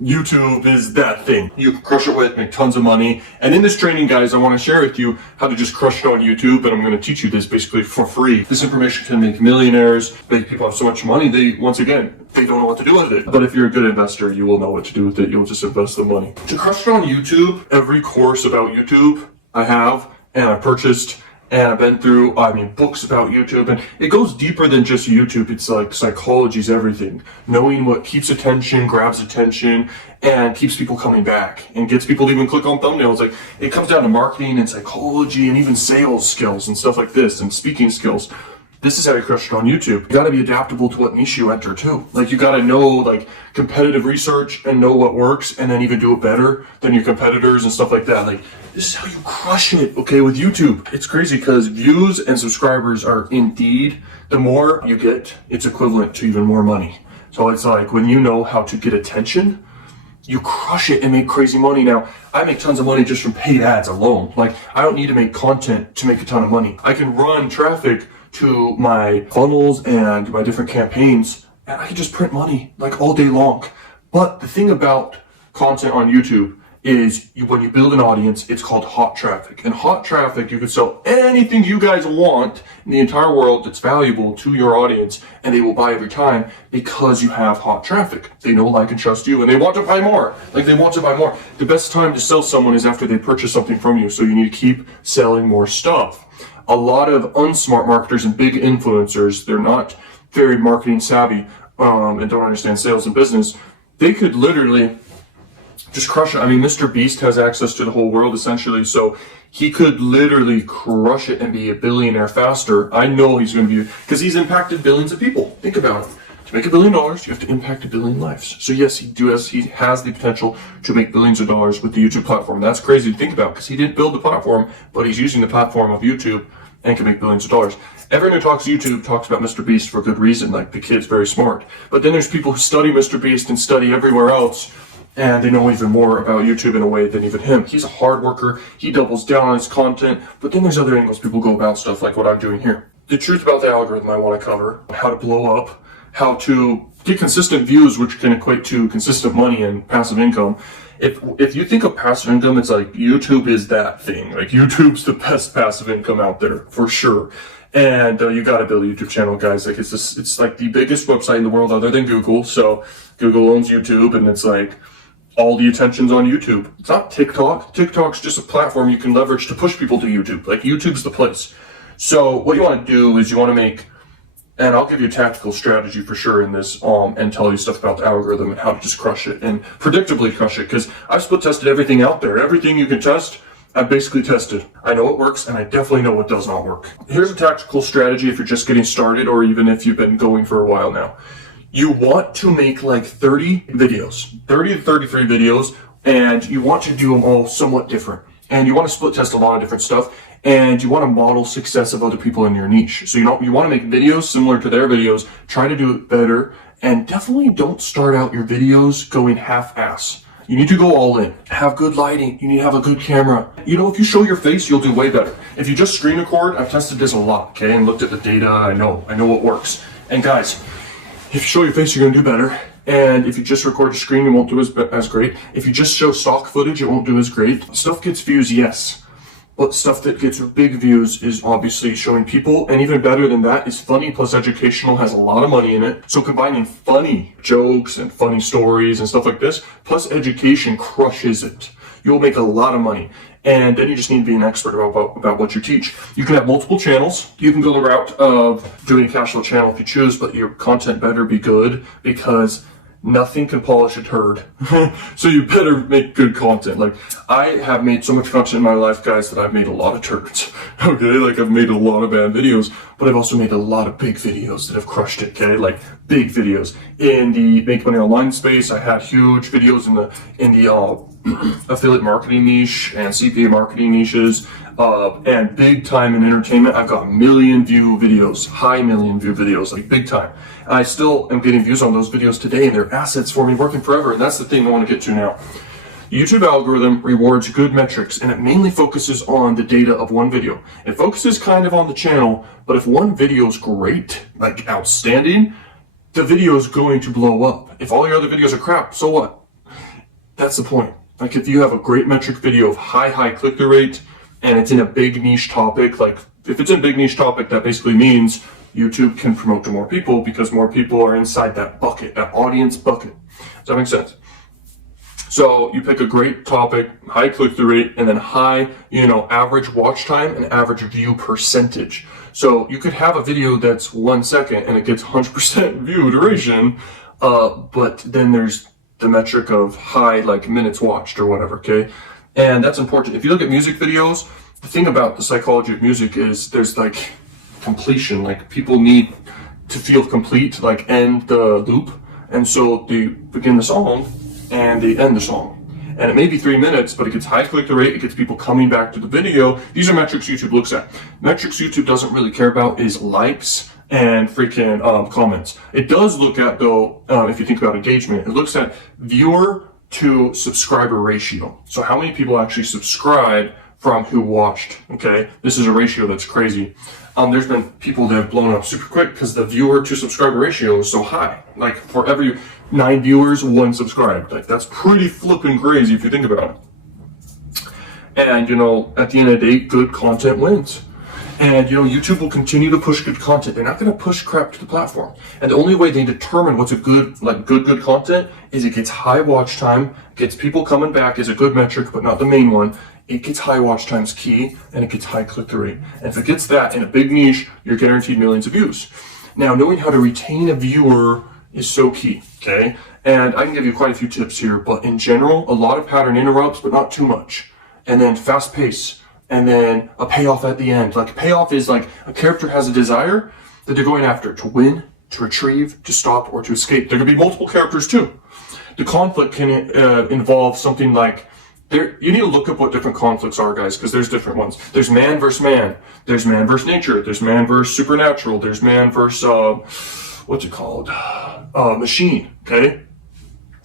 YouTube is that thing. You can crush it with, make tons of money. And in this training, guys, I want to share with you how to just crush it on YouTube. And I'm going to teach you this basically for free. This information can make millionaires, make people have so much money. They don't know what to do with it. But if you're a good investor, you will know what to do with it. You'll just invest the money. To crush it on YouTube, every course about YouTube I have and I purchased, and I've been through, books about YouTube, and it goes deeper than just YouTube. It's like psychology's everything. Knowing what keeps attention, grabs attention, and keeps people coming back, and gets people to even click on thumbnails. Like, it comes down to marketing and psychology and even sales skills and stuff like this, and speaking skills. This is how you crush it on YouTube. You gotta be adaptable to what niche you enter too. Like, you gotta know like competitive research and know what works, and then even do it better than your competitors and stuff like that. Like, this is how you crush it, okay, with YouTube. It's crazy because views and subscribers are indeed, the more you get, it's equivalent to even more money. So it's like when you know how to get attention, you crush it and make crazy money. Now, I make tons of money just from paid ads alone. Like, I don't need to make content to make a ton of money. I can run traffic to my funnels and my different campaigns, and I can just print money like all day long. But the thing about content on YouTube is when you build an audience, it's called hot traffic. And hot traffic, you can sell anything you guys want in the entire world that's valuable to your audience, and they will buy every time because you have hot traffic. They know, like, and trust you, and they want to buy more. Like, they want to buy more. The best time to sell someone is after they purchase something from you, so you need to keep selling more stuff. A lot of unsmart marketers and big influencers, they're not very marketing savvy and don't understand sales and business. They could literally just crush it. I mean, Mr. Beast has access to the whole world essentially, so he could literally crush it and be a billionaire faster. I know he's going to be, because he's impacted billions of people. Think about it. To make $1 billion, you have to impact 1 billion lives. So yes, he has the potential to make billions of dollars with the YouTube platform. That's crazy to think about because he didn't build the platform, but he's using the platform of YouTube and can make billions of dollars. Everyone who talks YouTube talks about Mr. Beast for good reason. Like, the kid's very smart. But then there's people who study Mr. Beast and study everywhere else, and they know even more about YouTube in a way than even him. He's a hard worker. He doubles down on his content. But then there's other angles people go about stuff like what I'm doing here. The truth about the algorithm I want to cover, how to blow up, how to get consistent views, which can equate to consistent money and passive income. If you think of passive income, it's like YouTube is that thing. Like, YouTube's the best passive income out there for sure. And you got to build a YouTube channel, guys. Like, it's like the biggest website in the world other than Google. So Google owns YouTube, and it's like all the attention's on YouTube. It's not TikTok. TikTok's just a platform you can leverage to push people to YouTube. Like, YouTube's the place. So what you want to do is you want to make, and I'll give you a tactical strategy for sure in this, and tell you stuff about the algorithm and how to just crush it and predictably crush it. Because I've split tested everything out there. Everything you can test, I've basically tested. I know what works, and I definitely know what does not work. Here's a tactical strategy if you're just getting started, or even if you've been going for a while now. You want to make like 30 videos, 30 to 33 videos, and you want to do them all somewhat different. And you want to split test a lot of different stuff. And you want to model success of other people in your niche. So you want to make videos similar to their videos, try to do it better, and definitely don't start out your videos going half-ass. You need to go all in. Have good lighting. You need to have a good camera. You know, if you show your face, you'll do way better. If you just screen record, I've tested this a lot, okay, and looked at the data. I know what works. And guys, if you show your face, you're going to do better. And if you just record your screen, you won't do as great. If you just show stock footage, it won't do as great. Stuff gets views, yes. But stuff that gets big views is obviously showing people, and even better than that is funny plus educational, has a lot of money in it. So combining funny jokes and funny stories and stuff like this, plus education crushes it. You'll make a lot of money. And then you just need to be an expert about what you teach. You can have multiple channels. You can go the route of doing a cash flow channel if you choose, but your content better be good because nothing can polish a turd. So you better make good content. Like, I have made so much content in my life, guys, that I've made a lot of turds. Okay, like, I've made a lot of bad videos, but I've also made a lot of big videos that have crushed it, okay? Like, big videos. In the make money online space, I had huge videos in the affiliate marketing niche and CPA marketing niches. And big time in entertainment, I've got million view videos, high million view videos, like big time. I still am getting views on those videos today, and they're assets for me working forever. And that's the thing I want to get to now. The YouTube algorithm rewards good metrics, and it mainly focuses on the data of one video. It focuses kind of on the channel, but if one video is great, like outstanding, the video is going to blow up. If all your other videos are crap, so what? That's the point. Like if you have a great metric video of high click-through rate and it's in a big niche topic, like if it's in a big niche topic, that basically means YouTube can promote to more people because more people are inside that bucket, that audience bucket. Does that make sense? So you pick a great topic, high click-through rate, and then high, average watch time and average view percentage. So you could have a video that's 1 second and it gets 100% view duration, but then there's the metric of high, like minutes watched or whatever, okay? And that's important. If you look at music videos, the thing about the psychology of music is there's like completion, like people need to feel complete, like end the loop. And so they begin the song and they end the song. And it may be 3 minutes, but it gets high click-through rate, it gets people coming back to the video. These are metrics YouTube looks at. Metrics YouTube doesn't really care about is likes and freaking comments. It does look at, though, if you think about engagement, it looks at viewer to subscriber ratio. So how many people actually subscribe from who watched, okay? This is a ratio that's crazy. There's been people that have blown up super quick because the viewer to subscriber ratio is so high. Like for every 9 viewers, 1 subscribed. Like that's pretty flipping crazy if you think about it. And at the end of the day, good content wins. And YouTube will continue to push good content. They're not going to push crap to the platform. And the only way they determine what's a good content is it gets high watch time, gets people coming back is a good metric, but not the main one. It gets high watch times key, and it gets high click-through rate. And if it gets that in a big niche, you're guaranteed millions of views. Now, knowing how to retain a viewer is so key, okay? And I can give you quite a few tips here, but in general, a lot of pattern interrupts, but not too much. And then fast pace, and then a payoff at the end. Like payoff is like a character has a desire that they're going after to win, to retrieve, to stop, or to escape. There can be multiple characters too. The conflict can involve something like you need to look up what different conflicts are, guys, because there's different ones. There's man versus man. There's man versus nature. There's man versus supernatural. There's man versus, machine, okay?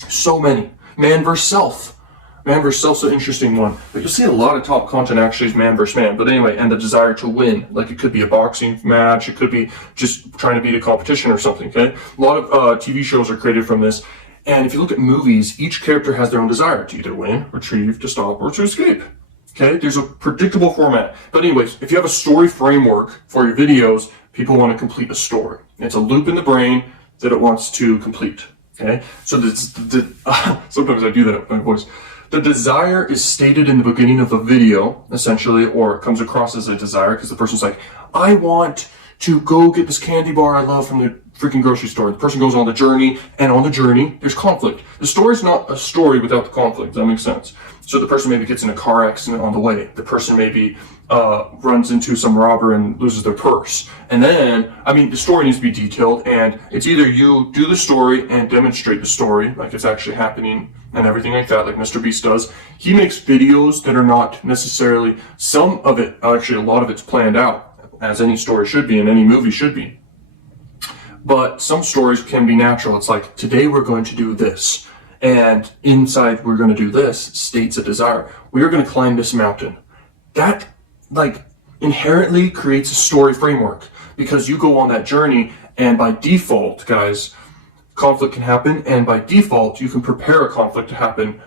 So many. Man versus self. Man versus self's an interesting one. But you'll see a lot of top content actually is man versus man. But anyway, and the desire to win. Like it could be a boxing match. It could be just trying to beat a competition or something, okay? A lot of TV shows are created from this. And if you look at movies, each character has their own desire to either win, retrieve, to stop, or to escape. Okay? There's a predictable format. But anyways, if you have a story framework for your videos, people want to complete a story. It's a loop in the brain that it wants to complete. Okay? So sometimes I do that with my voice. The desire is stated in the beginning of the video, essentially, or it comes across as a desire because the person's like, I want to go get this candy bar I love from the freaking grocery store. The person goes on the journey, and on the journey, there's conflict. The story's not a story without the conflict. Does that make sense? So the person maybe gets in a car accident on the way. The person maybe runs into some robber and loses their purse. And then, the story needs to be detailed, and it's either you do the story and demonstrate the story, like it's actually happening and everything like that, like Mr. Beast does. He makes videos that are not necessarily, some of it, actually a lot of it's planned out, as any story should be and any movie should be. But some stories can be natural. It's like, today we're going to do this. And inside we're going to do this states a desire. We are going to climb this mountain. That, inherently creates a story framework. Because you go on that journey, and by default, guys, conflict can happen. And by default, you can prepare a conflict to happen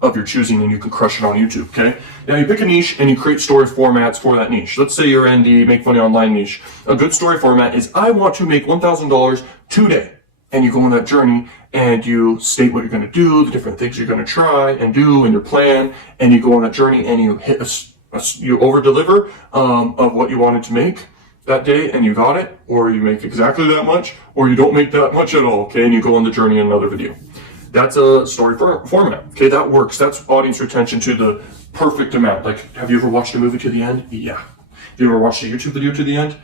of your choosing, and you can crush it on YouTube, okay? Now you pick a niche and you create story formats for that niche. Let's say you're in the make money online niche. A good story format is, I want to make $1,000 today. And you go on that journey and you state what you're going to do, the different things you're going to try and do in your plan, and you go on that journey and you hit you over deliver of what you wanted to make that day, and you got it, or you make exactly that much, or you don't make that much at all, okay? And you go on the journey in another video. That's a story format. Okay, that works. That's audience retention to the perfect amount. Like, have you ever watched a movie to the end? Yeah. Have you ever watched a YouTube video to the end?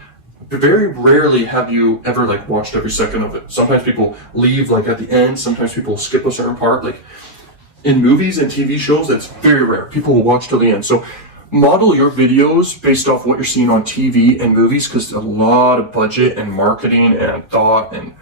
Very rarely have you ever watched every second of it. Sometimes people leave at the end. Sometimes people skip a certain part. Like in movies and TV shows, that's very rare. People will watch till the end. So model your videos based off what you're seeing on TV and movies, because a lot of budget and marketing and thought and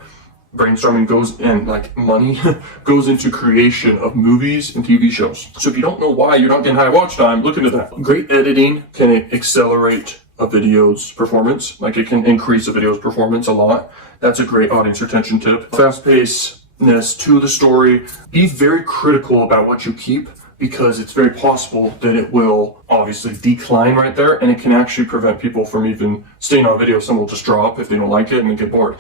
brainstorming goes, and money goes into creation of movies and TV shows. So if you don't know why you're not getting high watch time, look into that. Great editing can accelerate a video's performance. It can increase a video's performance a lot. That's a great audience retention tip. Fast pace relevantness to the story. Be very critical about what you keep, because it's very possible that it will obviously decline right there, and it can actually prevent people from even staying on video. Some will just drop if they don't like it and they get bored.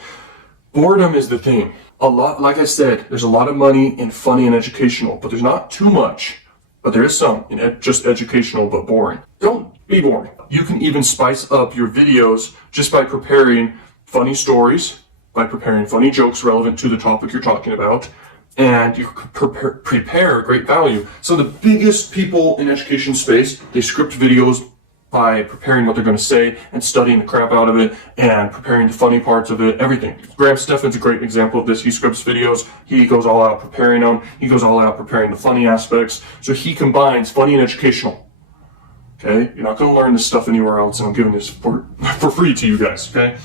Boredom is the thing. Like I said, there's a lot of money in funny and educational, but there's not too much. But there is some in just educational but boring. Don't be boring. You can even spice up your videos just by preparing funny stories, by preparing funny jokes relevant to the topic you're talking about, and you prepare great value. So the biggest people in education space, they script videos by preparing what they're going to say and studying the crap out of it and preparing the funny parts of it, everything. Graham Stephan's a great example of this. He scripts videos. He goes all out preparing them. He goes all out preparing the funny aspects. So he combines funny and educational. Okay? You're not going to learn this stuff anywhere else, and I'm giving this for free to you guys. Okay?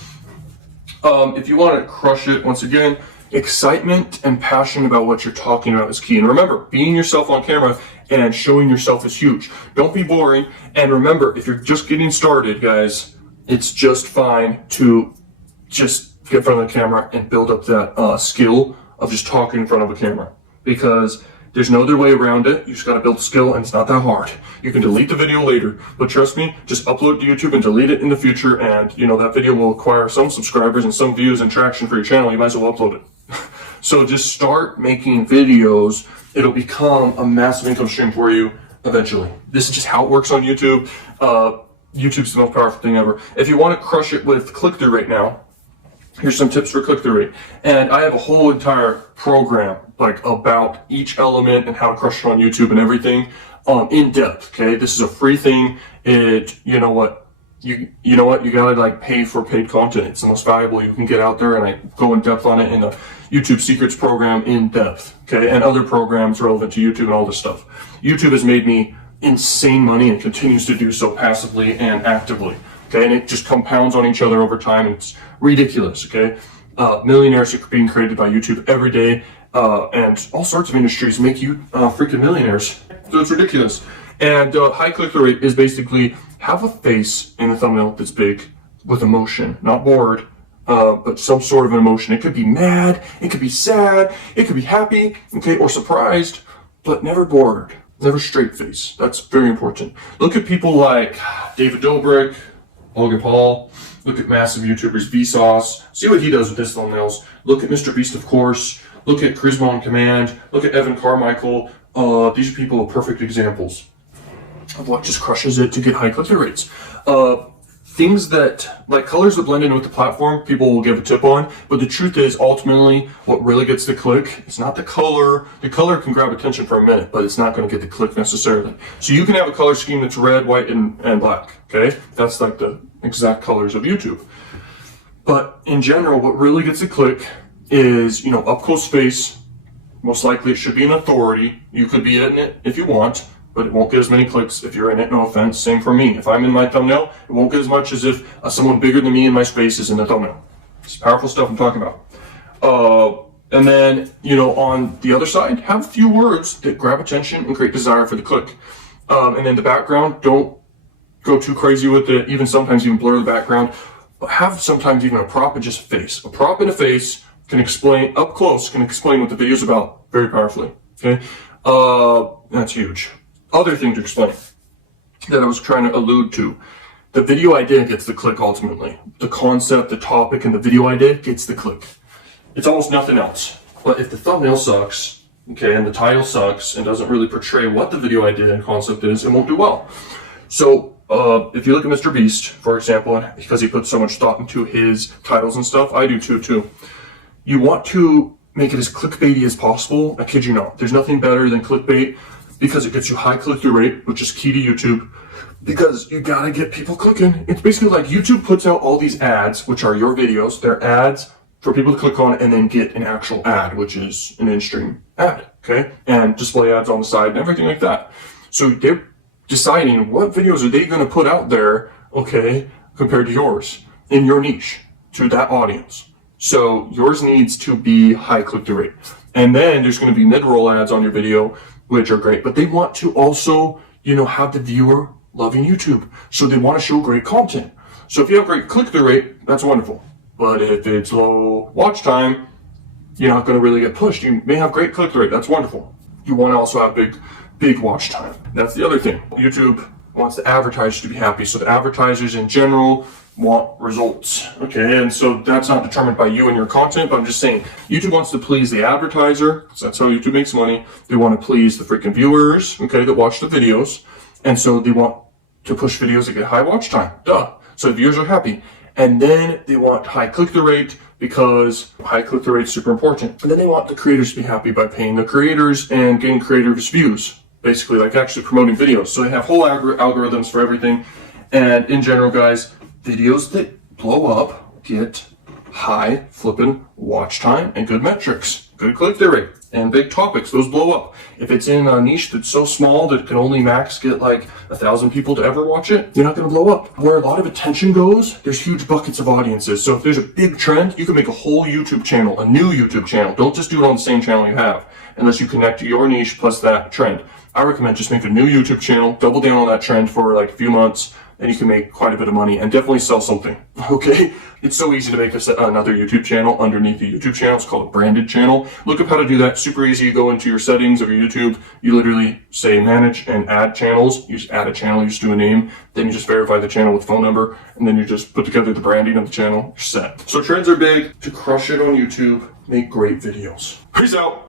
If you want to crush it, once again, excitement and passion about what you're talking about is key. And remember, being yourself on camera and showing yourself is huge. Don't be boring. And remember, if you're just getting started, guys, it's just fine to just get in front of the camera and build up that skill of just talking in front of a camera. Because there's no other way around it. You just got to build skill, and it's not that hard. You can delete the video later, but trust me, just upload to YouTube and delete it in the future, and that video will acquire some subscribers and some views and traction for your channel. You might as well upload it. So just start making videos. It'll become a massive income stream for you eventually. This is just how it works on YouTube. YouTube's the most powerful thing ever. If you want to crush it with click-through rate now, here's some tips for click-through rate. And I have a whole entire program about each element and how to crush it on YouTube and everything in depth. Okay, this is a free thing. You know what, you gotta pay for paid content. It's the most valuable you can get out there, and I go in depth on it in the YouTube Secrets program in depth. Okay, and other programs relevant to YouTube and all this stuff. YouTube has made me insane money and continues to do so passively and actively. Okay, and it just compounds on each other over time, and it's ridiculous. Okay, millionaires are being created by YouTube every day, and all sorts of industries make you freaking millionaires. So it's ridiculous. And high click-through rate is basically have a face in the thumbnail that's big with emotion, not bored, but some sort of an emotion. It could be mad, it could be sad, it could be happy, okay, or surprised, but never bored, never straight face. That's very important. Look at people like David Dobrik, Logan Paul. Look at massive YouTubers, Vsauce. See what he does with his thumbnails. Look at Mr. Beast, of course. Look at Charisma on Command. Look at Evan Carmichael. These are people are perfect examples of what just crushes it to get high click-through rates. Things that, like colors that blend in with the platform, people will give a tip on, but the truth is, ultimately, what really gets the click, it's not the color. The color can grab attention for a minute, but it's not going to get the click necessarily. So you can have a color scheme that's red, white, and black, okay? That's like the exact colors of YouTube. But in general, what really gets the click is, up close face. Most likely it should be an authority. You could be in it if you want, but it won't get as many clicks if you're in it, no offense. Same for me. If I'm in my thumbnail, it won't get as much as if someone bigger than me in my space is in the thumbnail. It's powerful stuff I'm talking about. And then, on the other side, have a few words that grab attention and create desire for the click. And then the background, don't go too crazy with it. Sometimes even blur the background. But have sometimes even a prop and just a face. A prop and a face can explain, up close, can explain what the video's about very powerfully. Okay? That's huge. Other thing to explain that I was trying to allude to. The video idea gets the click ultimately. The concept, the topic, and the video idea gets the click. It's almost nothing else. But if the thumbnail sucks, okay, and the title sucks and doesn't really portray what the video idea and concept is, it won't do well. So if you look at Mr. Beast, for example, because he puts so much thought into his titles and stuff, I do too. You want to make it as clickbaity as possible. I kid you not. There's nothing better than clickbait because it gets you high click-through rate, which is key to YouTube, because you gotta get people clicking. It's basically like YouTube puts out all these ads, which are your videos. They're ads for people to click on and then get an actual ad, which is an in-stream ad, okay? And display ads on the side and everything like that. So they're deciding what videos are they gonna put out there, okay, compared to yours, in your niche, to that audience. So yours needs to be high click-through rate. And then there's going to be mid-roll ads on your video, which are great. But they want to also, have the viewer loving YouTube. So they want to show great content. So if you have great click-through rate, that's wonderful. But if it's low watch time, you're not going to really get pushed. You may have great click rate. That's wonderful. You want to also have big watch time. That's the other thing. YouTube wants the advertisers to be happy. So the advertisers in general want results. Okay, and so that's not determined by you and your content, but I'm just saying YouTube wants to please the advertiser, because that's how YouTube makes money. They want to please the freaking viewers, okay, that watch the videos. And so they want to push videos that get high watch time. Duh. So the viewers are happy. And then they want high click-through rate, because high click-through rate is super important. And then they want the creators to be happy by paying the creators and getting creators views, basically like actually promoting videos. So they have whole algorithms for everything. And in general, guys, videos that blow up get high flippin' watch time and good metrics, good click-through rate, and big topics. Those blow up. If it's in a niche that's so small that can only max get like 1,000 people to ever watch it, you're not going to blow up. Where a lot of attention goes, there's huge buckets of audiences. So if there's a big trend, you can make a whole YouTube channel, a new YouTube channel. Don't just do it on the same channel you have, unless you connect your niche plus that trend. I recommend just make a new YouTube channel, double down on that trend for like a few months, and you can make quite a bit of money and definitely sell something. Okay? It's so easy to make another YouTube channel underneath the YouTube channel. It's called a branded channel. Look up how to do that. Super easy. You go into your settings of your YouTube. You literally say manage and add channels. You just add a channel. You just do a name. Then you just verify the channel with phone number. And then you just put together the branding of the channel. You're set. So trends are big. To crush it on YouTube, make great videos. Peace out.